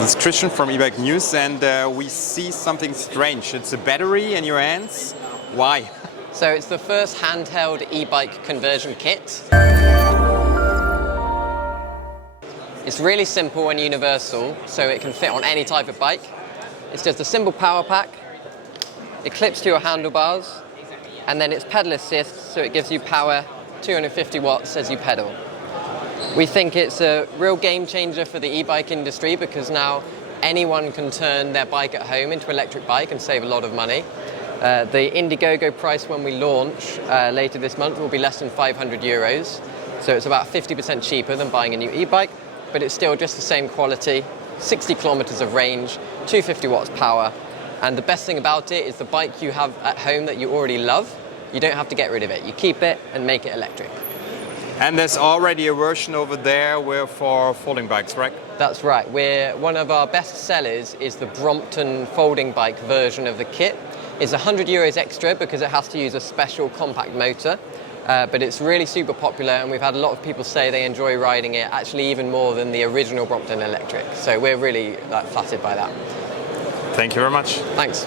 This is Christian from eBike News, and we see something strange. It's a battery in your hands. Why? So it's the first handheld e-bike conversion kit. It's really simple and universal, so it can fit on any type of bike. It's just a simple power pack. It clips to your handlebars, and then it's pedal assist, so it gives you power 250 watts as you pedal. We think it's a real game changer for the e-bike industry because now anyone can turn their bike at home into an electric bike and save a lot of money. The Indiegogo price when we launch later this month will be less than 500 euros. So it's about 50% cheaper than buying a new e-bike, but it's still just the same quality, 60 kilometers of range, 250 watts power. And the best thing about it is the bike you have at home that you already love, you don't have to get rid of it. You keep it and make it electric. And there's already a version over there for folding bikes, right? That's right. One of our best sellers is the Brompton folding bike version of the kit. It's 100 euros extra because it has to use a special compact motor, but it's really super popular and we've had a lot of people say they enjoy riding it, actually even more than the original Brompton electric. So we're really flattered by that. Thank you very much. Thanks.